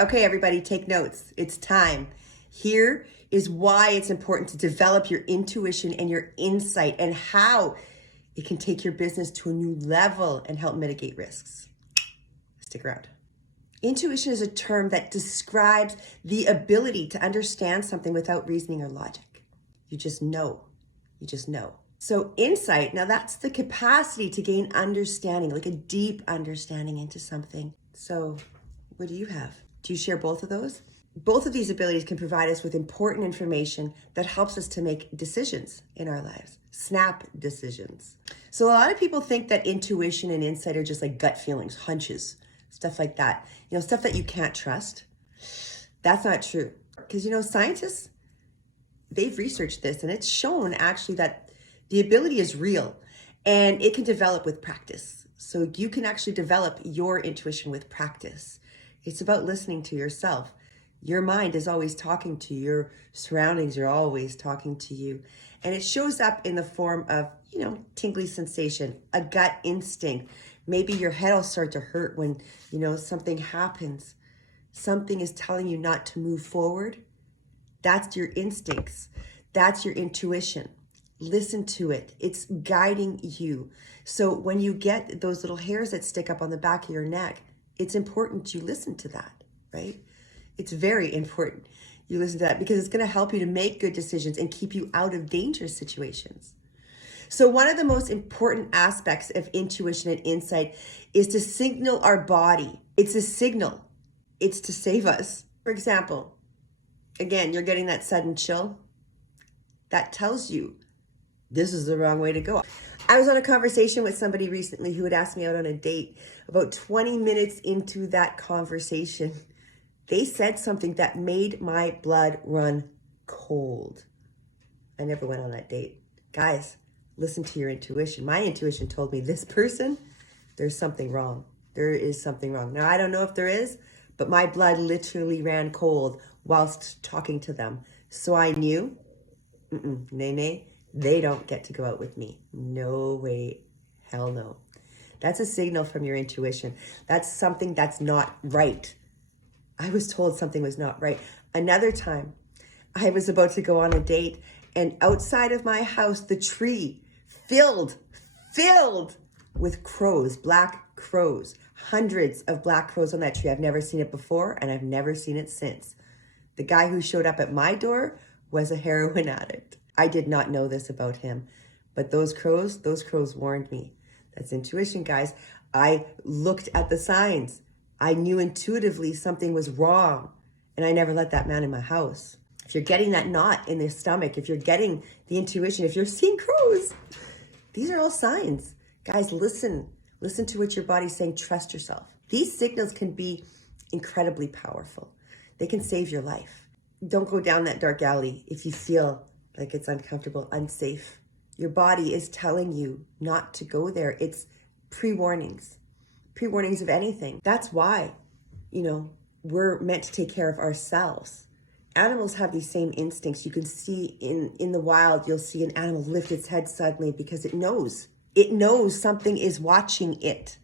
Okay, everybody, take notes. It's time. Here is why it's important to develop your intuition and your insight and how it can take your business to a new level and help mitigate risks. Stick around. Intuition is a term that describes the ability to understand something without reasoning or logic. You just know. You just know. So insight, now that's the capacity to gain understanding, like a deep understanding into something. So what do you have? Do you share both of those? Both of these abilities can provide us with important information that helps us to make decisions in our lives, snap decisions. So a lot of people think that intuition and insight are just like gut feelings, hunches, stuff like that. Stuff that you can't trust. That's not true. Because, scientists, they've researched this and it's shown actually that the ability is real and it can develop with practice. So you can actually develop your intuition with practice. It's about listening to yourself. Your mind is always talking to you. Your surroundings are always talking to you. And it shows up in the form of, tingly sensation, a gut instinct. Maybe your head will start to hurt when, something happens. Something is telling you not to move forward. That's your instincts. That's your intuition. Listen to it. It's guiding you. So when you get those little hairs that stick up on the back of your neck, it's important you listen to that, right? It's very important you listen to that because it's going to help you to make good decisions and keep you out of dangerous situations. So one of the most important aspects of intuition and insight is to signal our body. It's a signal. It's to save us. For example, again, you're getting that sudden chill. That tells you this is the wrong way to go. I was on a conversation with somebody recently who had asked me out on a date. About 20 minutes into that conversation, they said something that made my blood run cold. I never went on that date. Guys, listen to your intuition. My intuition told me this person, there's something wrong. There is something wrong. Now, I don't know if there is, but my blood literally ran cold whilst talking to them. So I knew, nay, they don't get to go out with me. No way, hell no. That's a signal from your intuition. That's something that's not right. I was told something was not right. Another time, I was about to go on a date, and outside of my house, the tree filled with crows, black crows, hundreds of black crows on that tree. I've never seen it before, and I've never seen it since. The guy who showed up at my door was a heroin addict. I did not know this about him, but those crows warned me. That's intuition, guys. I looked at the signs. I knew intuitively something was wrong, and I never let that man in my house. If you're getting that knot in the stomach, if you're getting the intuition, if you're seeing crows, these are all signs. Guys, listen to what your body's saying. Trust yourself. These signals can be incredibly powerful. They can save your life. Don't go down that dark alley if you feel like it's uncomfortable, unsafe. Your body is telling you not to go there. It's pre-warnings of anything. That's why, we're meant to take care of ourselves. Animals have these same instincts. You can see in the wild, you'll see an animal lift its head suddenly because it knows. It knows something is watching it.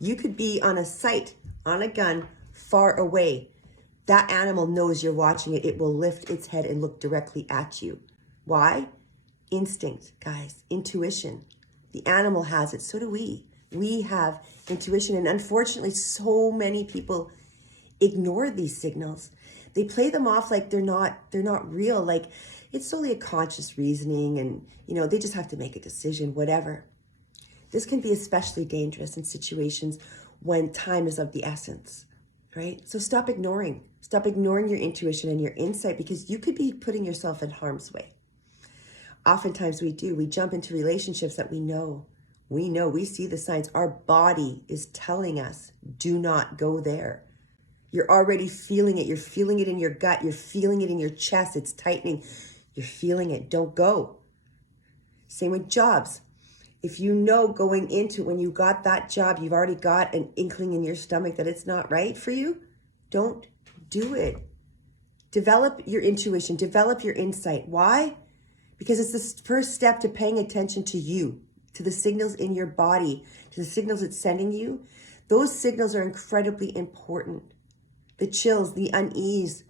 You could be on a sight, on a gun, far away. That animal knows you're watching it. It will lift its head and look directly at you. Why? Instinct, guys, intuition. The animal has it, so do we. We have intuition, and unfortunately, so many people ignore these signals. They play them off like they're not real, like it's solely a conscious reasoning and, they just have to make a decision, whatever. This can be especially dangerous in situations when time is of the essence, right? So stop ignoring your intuition and your insight because you could be putting yourself in harm's way. Oftentimes we do. We jump into relationships that we know, we see the signs. Our body is telling us, do not go there. You're already feeling it. You're feeling it in your gut. You're feeling it in your chest. It's tightening. You're feeling it. Don't go. Same with jobs. If you know going into when you got that job, you've already got an inkling in your stomach that it's not right for you, don't do it. Develop your intuition. Develop your insight. Why? Because it's the first step to paying attention to you, to the signals in your body, to the signals it's sending you. Those signals are incredibly important. the chills, the unease.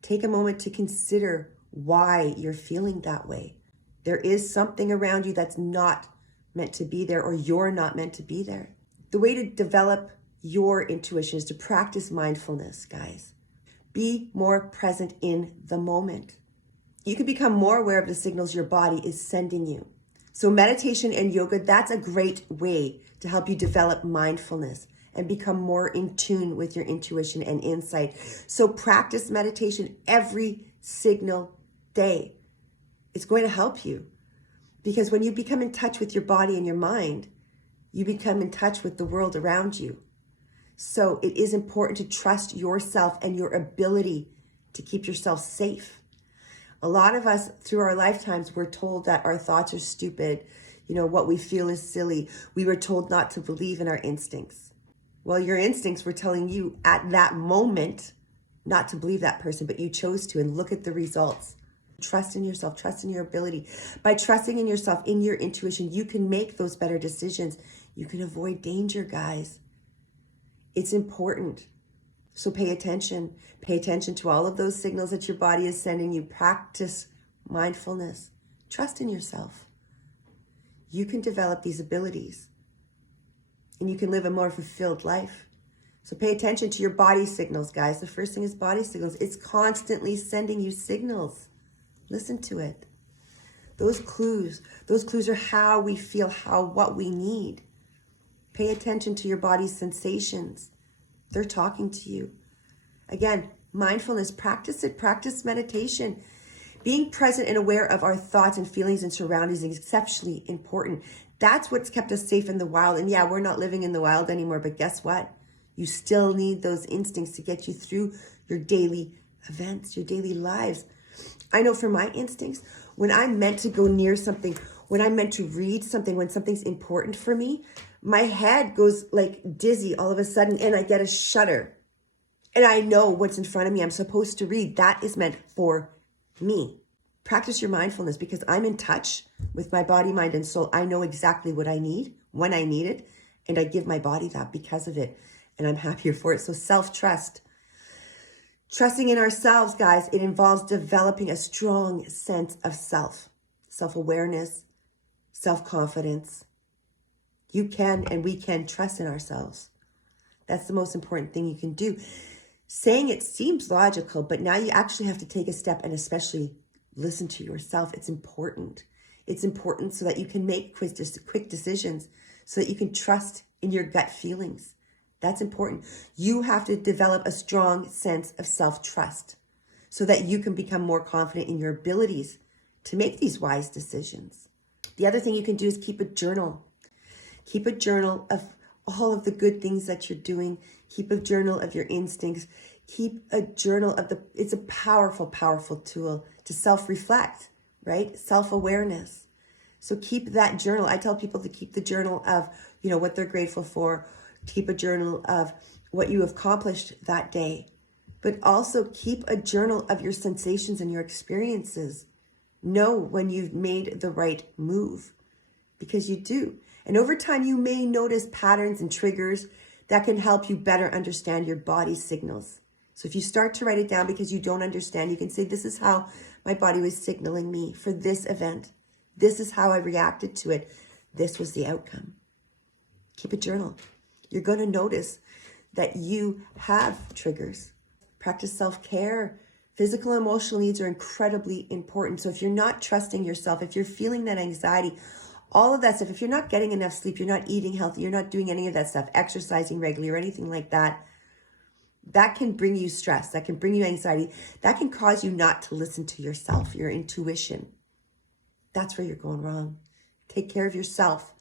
Take a moment to consider why you're feeling that way. There is something around you that's not meant to be there, or you're not meant to be there. The way to develop your intuition is to practice mindfulness, guys. Be more present in the moment. You can become more aware of the signals your body is sending you. So meditation and yoga, that's a great way to help you develop mindfulness and become more in tune with your intuition and insight. So practice meditation every single day. It's going to help you, because when you become in touch with your body and your mind, you become in touch with the world around you. So it is important to trust yourself and your ability to keep yourself safe. A lot of us through our lifetimes, we're told that our thoughts are stupid. What we feel is silly. We were told not to believe in our instincts. Well, your instincts were telling you at that moment not to believe that person, but you chose to, and look at the results. Trust in yourself, trust in your ability. By trusting in yourself, in your intuition, you can make those better decisions. You can avoid danger, guys. It's important. So pay attention. Pay attention to all of those signals that your body is sending you. Practice mindfulness. Trust in yourself. You can develop these abilities, and you can live a more fulfilled life. So pay attention to your body signals, guys. The first thing is body signals. It's constantly sending you signals. Listen to it. Those clues are how we feel, what we need. Pay attention to your body's sensations. They're talking to you. Again, mindfulness, practice it, practice meditation. Being present and aware of our thoughts and feelings and surroundings is exceptionally important. That's what's kept us safe in the wild. And yeah, we're not living in the wild anymore, but guess what? You still need those instincts to get you through your daily events, your daily lives. I know for my instincts, when I'm meant to go near something, when I'm meant to read something, when something's important for me, my head goes like dizzy all of a sudden, and I get a shudder. And I know what's in front of me I'm supposed to read. That is meant for me. Practice your mindfulness, because I'm in touch with my body, mind, and soul. I know exactly what I need, when I need it, and I give my body that because of it. And I'm happier for it. So self-trust. Trusting in ourselves, guys, it involves developing a strong sense of self, self-awareness, self-confidence. You can and we can trust in ourselves. That's the most important thing you can do. Saying it seems logical, but now you actually have to take a step and especially listen to yourself. It's important. It's important so that you can make quick decisions, so that you can trust in your gut feelings. That's important. You have to develop a strong sense of self-trust so that you can become more confident in your abilities to make these wise decisions. The other thing you can do is keep a journal. Keep a journal of all of the good things that you're doing. Keep a journal of your instincts. Keep a journal of it's a powerful, powerful tool to self-reflect, right? Self-awareness. So keep that journal. I tell people to keep the journal of, what they're grateful for. Keep a journal of what you have accomplished that day. But also keep a journal of your sensations and your experiences. Know when you've made the right move, because you do. And over time, you may notice patterns and triggers that can help you better understand your body signals. So if you start to write it down because you don't understand, you can say, this is how my body was signaling me for this event. This is how I reacted to it. This was the outcome. Keep a journal. You're going to notice that you have triggers. Practice self-care. Physical and emotional needs are incredibly important. So if you're not trusting yourself, if you're feeling that anxiety, all of that stuff, if you're not getting enough sleep, you're not eating healthy, you're not doing any of that stuff, exercising regularly or anything like that, that can bring you stress. That can bring you anxiety. That can cause you not to listen to yourself, your intuition. That's where you're going wrong. Take care of yourself.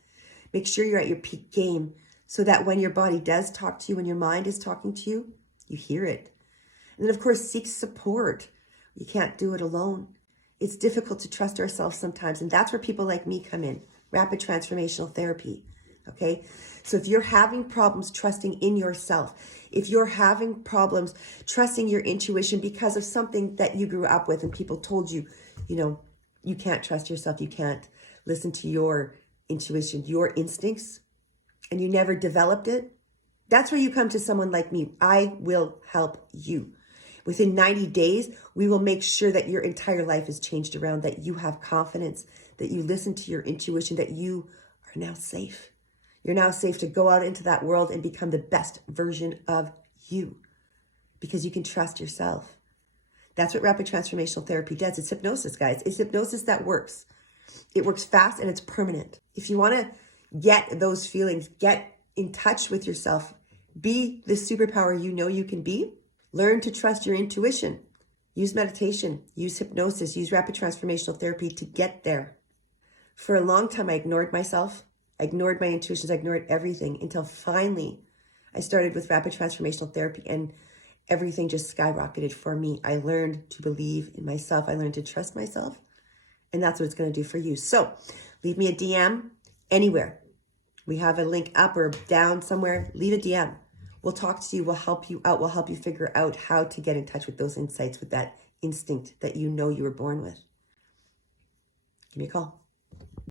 Make sure you're at your peak game, so that when your body does talk to you, when your mind is talking to you, you hear it. And then, of course, seek support. You can't do it alone. It's difficult to trust ourselves sometimes. And that's where people like me come in. Rapid transformational therapy. Okay? So if you're having problems trusting in yourself, if you're having problems trusting your intuition because of something that you grew up with and people told you, you can't trust yourself, you can't listen to your intuition, your instincts, and you never developed it, That's where you come to someone like me. I will help you. Within 90 days, we will make sure that your entire life is changed around, that you have confidence, that you listen to your intuition, that you are now safe. You're now safe to go out into that world and become the best version of you because you can trust yourself. That's what rapid transformational therapy does. It's hypnosis, guys. It's hypnosis that works. It works fast and it's permanent. If you want to get those feelings, get in touch with yourself, be the superpower you know you can be, learn to trust your intuition, use meditation, use hypnosis, use rapid transformational therapy to get there. For a long time, I ignored myself. I ignored my intuitions. I ignored everything until finally I started with rapid transformational therapy and everything just skyrocketed for me. I learned to believe in myself. I learned to trust myself. And that's what it's going to do for you. So leave me a DM anywhere. We have a link up or down somewhere. Leave a DM. We'll talk to you. We'll help you out. We'll help you figure out how to get in touch with those insights, with that instinct that you know you were born with. Give me a call.